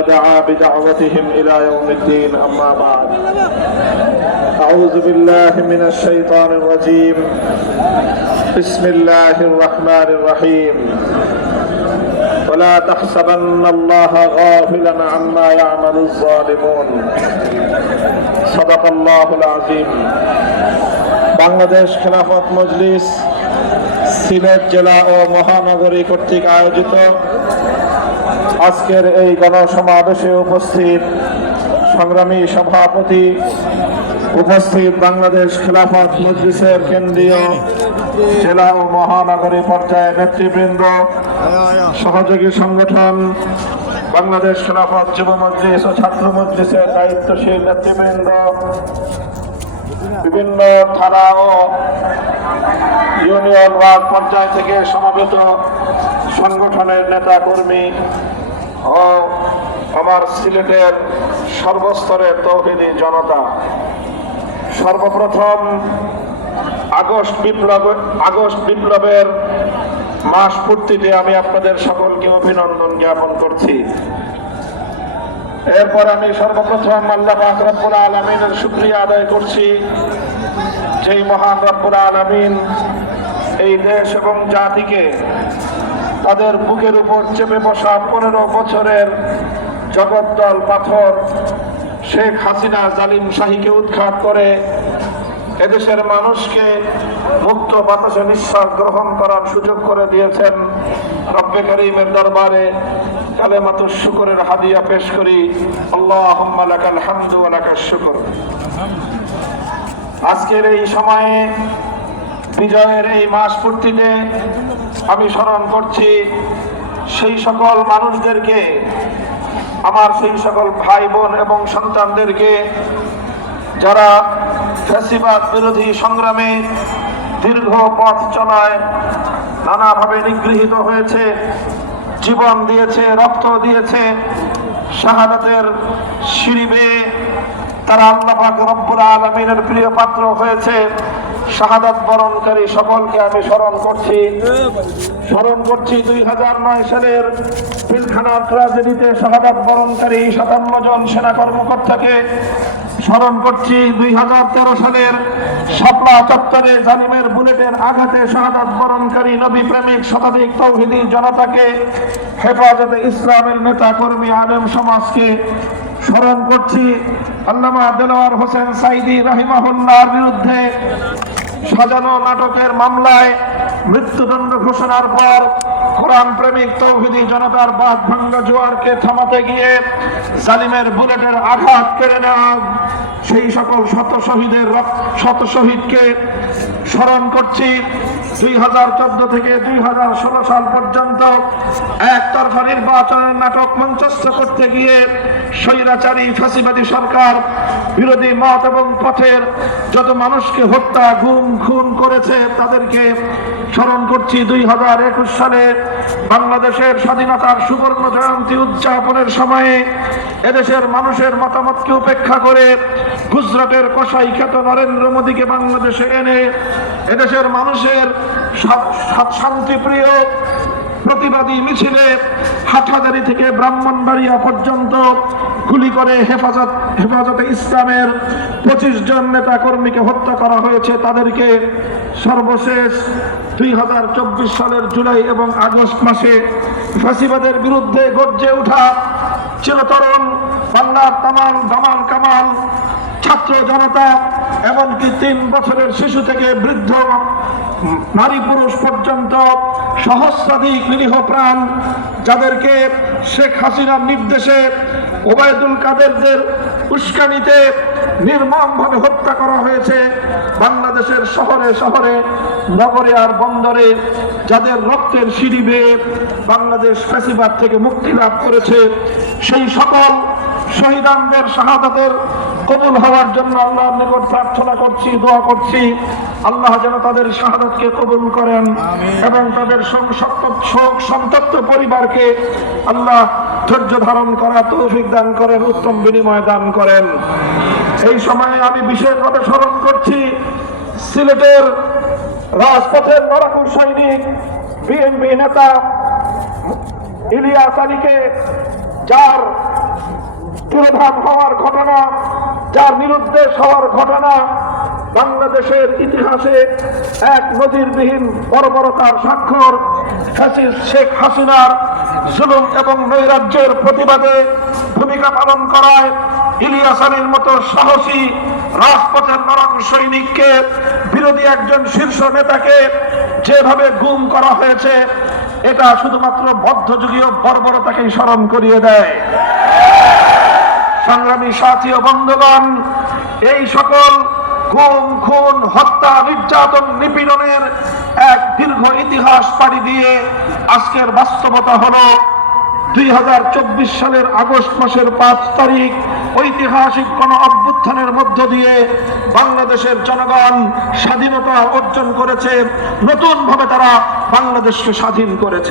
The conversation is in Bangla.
ودعا بدعوتهم إلى يوم الدين أما بعد أعوذ بالله من الشيطان الرجيم بسم الله الرحمن الرحيم ولا تحسبن الله غافلا عما يعمل الظالمون صدق الله العظيم বাংলাদেশ খেলাফত মজলিস সিলেট জেলা ও মহানগরী কর্তৃক আয়োজিত আজকের এই গণসমাবেশে উপস্থিত সংগ্রামী সভাপতি উপস্থিত বাংলাদেশ খেলাফত মজলিসের কেন্দ্রীয় জেলা ও মহানগরী পর্যায়ে নেতৃবৃন্দ, সহযোগী সংগঠন, বাংলাদেশ খেলাফত যুব মজলিস ও ছাত্র মজলিসের দায়িত্বশীল নেতৃবৃন্দ, বিভিন্ন থানা ও ইউনিয়ন ওয়ার্ড পর্যায় থেকে সমবেত সংগঠনের নেতা কর্মী আমার সিলেটের সর্বস্তরের তৌহিদি জনতা। সর্বপ্রথম আগস্ট বিপ্লব, আগস্ট বিপ্লবের মাস পূর্তিতে আমি আপনাদের সকলকে অভিনন্দন জ্ঞাপন করছি। এরপর আমি সর্বপ্রথম আল্লাহ পাক রব্বুল আলমিনের শুক্রিয়া আদায় করছি। যেই মহান রব্বুল আলমিন এই দেশ এবং জাতিকে তাদের বুকের উপর চেপে বসা পনেরো বছরের জগদ্দল পাথর শেখ হাসিনা জালিম শাহীকে উৎখাত করে এদেশের মানুষকে মুক্ত বাতাসে নিঃশ্বাস গ্রহণ করার সুযোগ করে দিয়েছেন রব্বে করিমের দরবারে কালে কালেমাত শুকরের হাদিয়া পেশ করি। আল্লাহ শুকর। আজকের এই সময়ে বিজয়ের এই মাস পূর্তিতে আমি স্মরণ করছি সেই সকল মানুষদেরকে, আমার সেই সকল ভাই বোন এবং সন্তানদেরকে যারা ফ্যাসিবাদ বিরোধী সংগ্রামে দীর্ঘ পথ চলায় নানাভাবে নিগৃহীত হয়েছে, জীবন দিয়েছে, রক্ত দিয়েছে, শাহাদাতের সিঁড়ি বেয়ে তারা আল্লাহ পাক রব্বুল আলমিনের প্রিয় পাত্র হয়েছে। শাহাদাত বরণকারী সকলকে আমি স্মরণ করছি। স্মরণ করছি দুই হাজার নয় সালের পিলখানার ট্রাজেডিতে শাহাদাত বরণকারী সাতান্ন জন সেনা কর্মকর্তাকে স্মরণ করছি। দুই হাজার তেরো সালের শাপলা চত্বরে জালিমের বুলেটের আঘাতে শাহাদাত বরণকারী নবী প্রেমিক শতাধিক তৌহিদি জনতাকে হেফাজতে ইসলামের নেতা কর্মী আলেম সমাজকে স্মরণ করছি। আল্লামা দেলোয়ার হোসেন সাইদি রাহিমাহুল্লাহর বিরুদ্ধে সাজানো নাটকের মামলায় মৃত্যুদণ্ড ঘোষণার পর কোরআন প্রেমিক তৌহিদি জনতার বাদ ভাঙ্গা জোয়ারকে থামাতে গিয়ে সালিমের বুলেটের আঘাত কেড়ে নেওয়া, সেই সকল শত শহীদের শত শহীদকে স্মরণ করছি। দুই হাজার চোদ্দ থেকে দুই হাজার ষোলো সাল পর্যন্ত একতরফা নির্বাচনের নাটক মঞ্চস্থ করতে গিয়ে স্বৈরাচারী ফাঁসিবাদী সরকার, বিরোধী মত এবং পথের যত মানুষকে হত্যা, গুম, খুন করেছে তাদেরকে স্মরণ করছি দুই হাজার একুশ সালে বাংলাদেশের স্বাধীনতার সুবর্ণ জয়ন্তী উদযাপনের সময়ে এদেশের মানুষের মতামতকে উপেক্ষা করে গুজরাটের কসাই খ্যাত নরেন্দ্র মোদীকে বাংলাদেশে এনে এদেশের মানুষের শান্তিপ্রিয় প্রতিবাদী মিছিলে হাটহাজারি থেকে ব্রাহ্মণবাড়িয়া পর্যন্ত গুলি করে হেফাজত, হেফাজতে ইসলামের পঁচিশ জন নেতা কর্মীকে হত্যা করা হয়েছে। তাদেরকে সর্বশেষ দুই হাজার চব্বিশ সালের জুলাই এবং আগস্ট মাসে ফাঁসিবাদের বিরুদ্ধে গর্জে ওঠা চিরতরণ বাংলার তামাল দামাল কামাল, ছাত্র জনতা, এমনকি তিন বছরের শিশু থেকে বৃদ্ধ নারী পুরুষ পর্যন্ত সহস্রাধিক নিরীহ প্রাণ যাদেরকে শেখ হাসিনার নির্দেশে ওবায়দুল কাদেরদের উস্কানিতে নির্মমভাবে হত্যা করা হয়েছে বাংলাদেশের শহরে শহরে, নগরে আর বন্দরে। যাদের রক্তের সিঁড়ি বেয়ে বাংলাদেশ ফ্যাসিবাদ থেকে মুক্তি লাভ করেছে সেই সকল শহীদানদের শাহাদাতের কবুল হওয়ার জন্য আল্লাহর নিকট প্রার্থনা করছি দোয়া করছি। আল্লাহ যেন তাদের শাহাদাতকে কবুল করেন এবং তাদের শোক- সন্ত- শোক সন্তপ্ত পরিবারকে আল্লাহ ধৈর্য ধারণ করা তৌফিক দান করেন উত্তম বিনিময় দান করেন। এই সময়ে আমি বিশেষভাবে স্মরণ করছি সিলেটের রাজপথের লড়াকু সৈনিক, বিএনপি নেতা ইলিয়াস আলীকে, যার তিরোধান হওয়ার ঘটনা, যার নিরুদ্দেশ হওয়ার ঘটনা, বাংলাদেশের ইতিহাসে এক নজিরবিহীন বর্বরতার স্বাক্ষর, ফ্যাসিস্ট শেখ হাসিনার জুলুম এবং নৈরাজ্যের প্রতিবাদে ভূমিকা পালন করায় ইলিয়াস আলীর মতো সাহসী রাজপথের নরক সৈনিককে বিরোধী একজন শীর্ষ নেতাকে যেভাবে গুম করা হয়েছে, এটা শুধুমাত্র মধ্যযুগীয় বর্বরতাকেই স্মরণ করিয়ে দেয়। সংগ্রামী সাথী ও বন্ধুগণ, এই সকল গুম, খুন, হত্যা, নির্যাতন, নিপীড়নের এক দীর্ঘ ইতিহাস পাড়ি দিয়ে আজকের বাস্তবতা হলো দুই হাজার চব্বিশ সালের আগস্ট মাসের পাঁচ তারিখ ঐতিহাসিক কোন অভ্যুত্থানের মধ্য দিয়ে বাংলাদেশের জনগণ স্বাধীনতা অর্জন করেছে, নতুনভাবে তারা বাংলাদেশকে স্বাধীন করেছে।